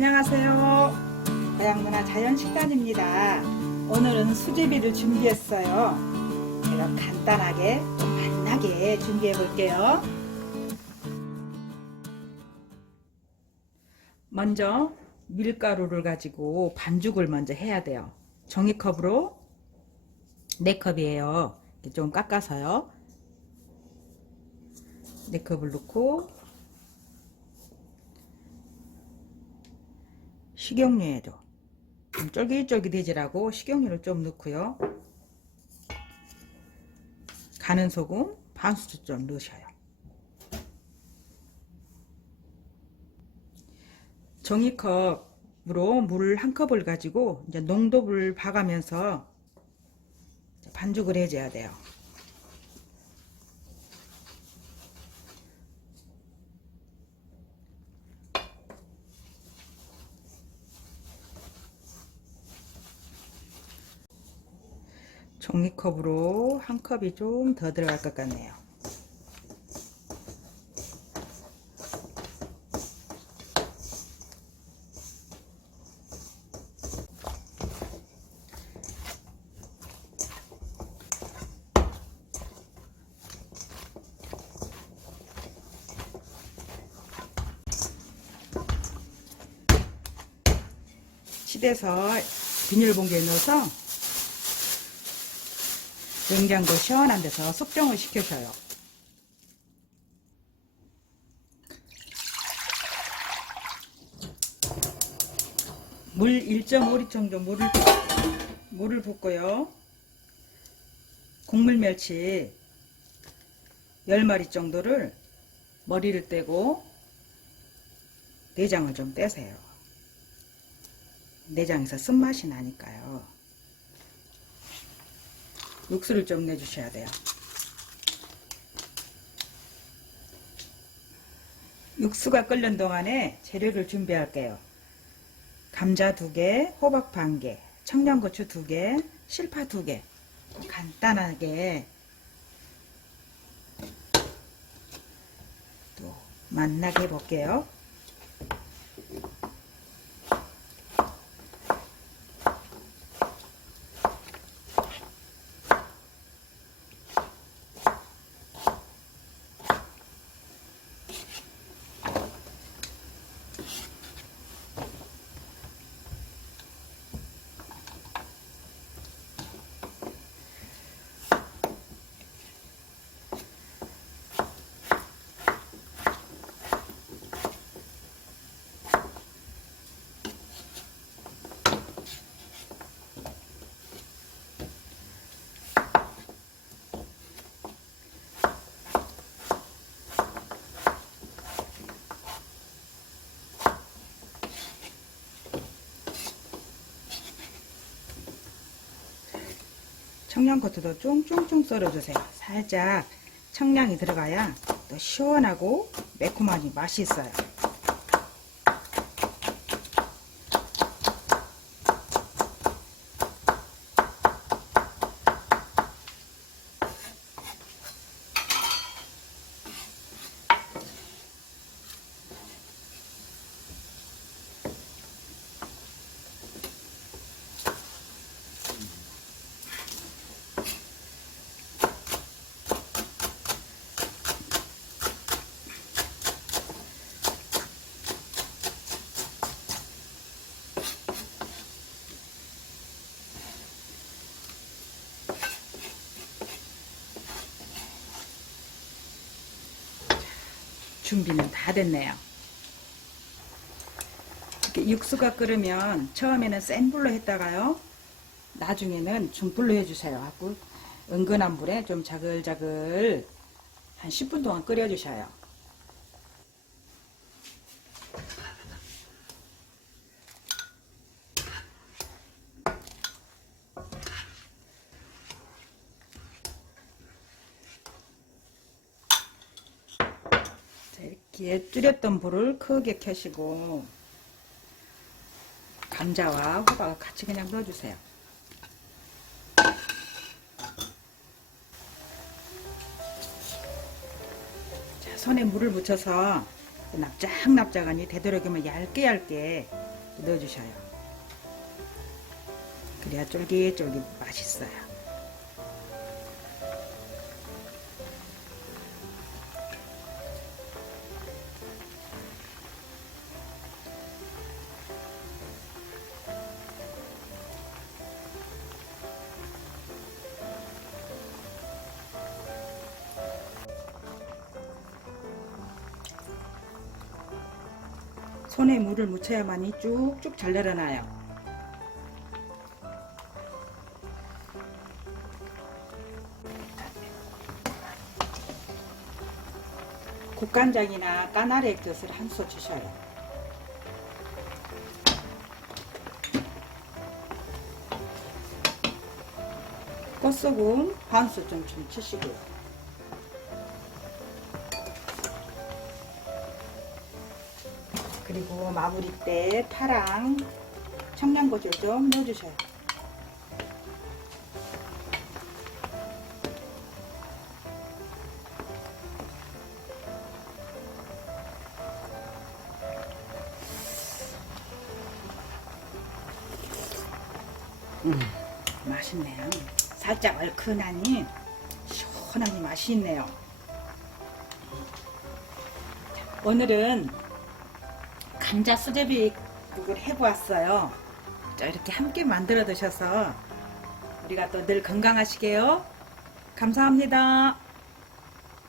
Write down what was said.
안녕하세요. 고향문화 자연식단입니다. 오늘은 수제비를 준비했어요. 제가 간단하게 좀 맛나게 준비해 볼게요. 먼저 밀가루를 가지고 반죽을 먼저 해야 돼요. 종이컵으로 4컵이에요. 이렇게 좀 깎아서요. 4컵을 넣고 식용유에도 좀 쫄깃쫄깃해지라고 식용유를 좀 넣고요. 가는 소금 반 수저 좀 넣으셔요. 종이컵으로 물 한 컵을 가지고 이제 농도를 봐가면서 반죽을 해줘야 돼요. 종이컵으로 한 컵이 좀 더 들어갈 것 같네요. 치대서 비닐봉지에 넣어서 냉장고 시원한 데서 숙성을 시켜줘요. 물 1.5리 정도 물을 물을 붓고요. 곡물 멸치 10마리 정도를 머리를 떼고 내장을 좀 떼세요. 내장에서 쓴맛이 나니까요. 육수를 좀 내주셔야 돼요. 육수가 끓는 동안에 재료를 준비할게요. 감자 두 개, 호박 반 개, 청양고추 두 개, 실파 두 개. 간단하게 또 맛나게 해볼게요. 청양고추도 쫑쫑쫑 썰어주세요. 살짝 청량이 들어가야 또 시원하고 매콤하니 맛이 있어요. 준비는 다 됐네요. 이렇게 육수가 끓으면 처음에는 센 불로 했다가요. 나중에는 중불로 해주세요. 하고 은근한 불에 좀 자글자글 한 10분 동안 끓여주셔요. 자, 이렇게 줄였던 불을 크게 켜시고 감자와 호박을 같이 그냥 넣어주세요. 자, 손에 물을 묻혀서 납작납작하니 되도록이면 얇게 얇게 넣어주셔요. 그래야 쫄깃쫄깃 맛있어요. 손에 물을 묻혀야만이 쭉쭉 잘 내려놔요. 국간장이나 까나리 액젓을 한수 주셔요. 꽃소금 반수 좀, 좀 치시고요. 그리고 마무리 때 파랑 청양고추 좀 넣어주셔요. 음, 맛있네요. 살짝 얼큰하니 시원하니 맛이 있네요. 오늘은 감자 수제비 국을 해보았어요. 자, 이렇게 함께 만들어 드셔서 우리가 또 늘 건강하시게요. 감사합니다.